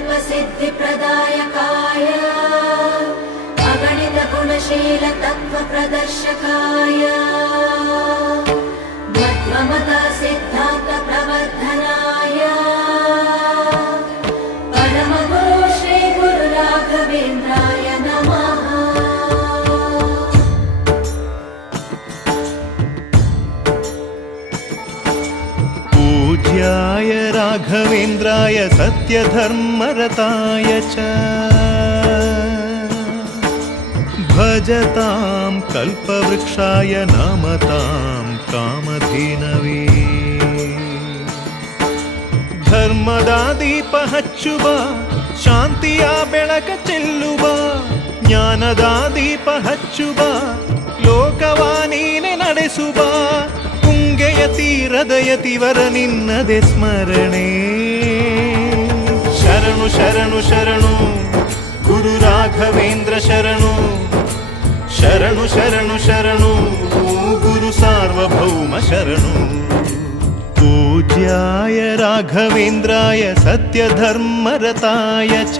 सिद्धिप्रदायकाय अगणितगुणशीलतत्त्वप्रदर्शकाय गुणशील तत्त्व राघवेन्द्राय सत्यधर्मरताय च भजतां कल्पवृक्षाय नमतां कामधेनवे ಧರ್ಮದ ದೀಪ ಹಚ್ಚುವ ಶಾಂತಿಯ ಬೆಳಕ ಚೆಲ್ಲುವ ಜ್ಞಾನದ ದೀಪ ಹಚ್ಚುವ ಲೋಕವ ನೀನೆ ನಡೆಸುವ ತುಂಗೆಯ ತೀರದ ಯತಿವರ ನಿನ್ನದೆ ಸ್ಮರಣೆ ಶರಣು ಶರಣು ಶರಣು ಗುರು ರಾಘವೇಂದ್ರ ಶರಣು ಶರಣು ಶರಣು ಶರಣು ಗುರು ಸಾರ್ವಭೌಮ ಶರಣು पूज्याय राघवेन्द्राय सत्यधर्मरताय च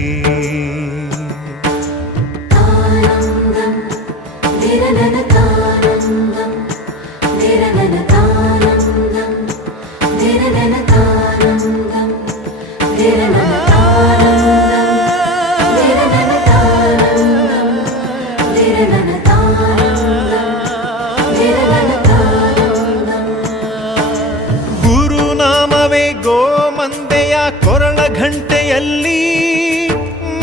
ಘಂಟೆಯಲ್ಲಿ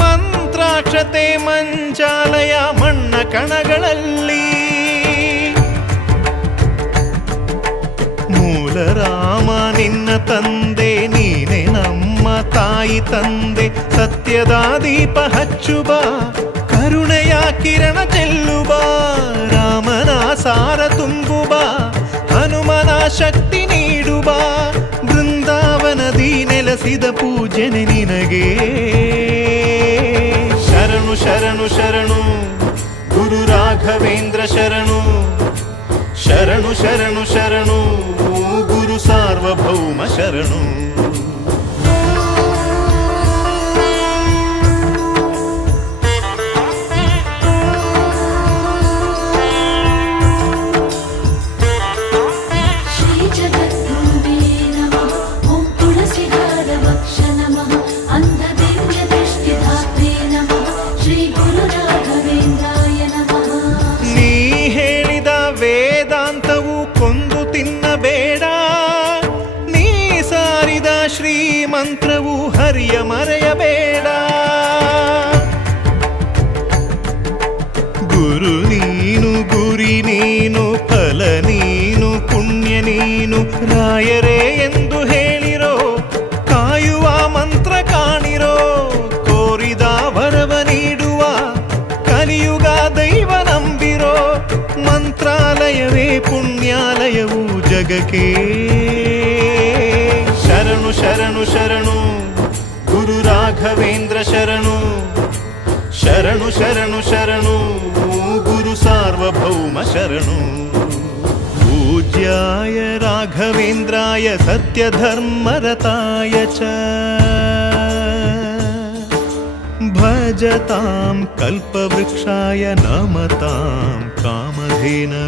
ಮಂತ್ರಾಕ್ಷತೆ ಮಂಚಾಲಯ ಮಣ್ಣ ಕಣಗಳಲ್ಲಿ ಮೂಲ ರಾಮ ನಿನ್ನ ತಂದೆ, ನೀನೆ ನಮ್ಮ ತಾಯಿ ತಂದೆ. ಸತ್ಯದ ದೀಪ ಹಚ್ಚುವ, ಕರುಣೆಯ ಕಿರಣ ಚೆಲ್ಲುವ, ರಾಮನ ಸಾರ ತುಂಬುವ, ಹನುಮನ ಶಕ್ತಿ ನೀಡುವ ಬೃಂದಾವನದಿ ನೆಲೆಸಿದ ಪೂಜನೆ ನಿನಗೆ. ಶರಣು ಶರಣು ಶರಣು, ಗುರು ರಾಘವೇಂದ್ರ ಶರಣು. ಶರಣು ಶರಣು ಶರಣು, ಗುರು ಸಾರ್ವಭೌಮ ಶರಣು. ಶ್ರೀಮಂತ್ರವು ಹರಿಯ ಮರೆಯಬೇಡ. ಗುರು ನೀನು, ಗುರಿ ನೀನು, ಫಲ ನೀನು, ಪುಣ್ಯ ನೀನು, ರಾಯರೇ ಎಂದು ಹೇಳಿರೋ, ಕಾಯುವ ಮಂತ್ರ ಕಾಣಿರೋ, ಕೋರಿದ ವರವ ನೀಡುವ, ಕಲಿಯುಗ ದೈವ ನಂಬಿರೋ, ಮಂತ್ರಾಲಯವೇ ಪುಣ್ಯಾಲಯವು ಜಗಕ್ಕೆ. శరణు శరణు. గురు రాఘవేంద్ర శరణు. శరణు శరణు శరణు. గురు సార్వభౌమ శరణు. పూజ్యాయ రాఘవేంద్రాయ సత్యధర్మరతాయ చ. భజతాం కల్పవృక్షాయ నమతాం కామధేన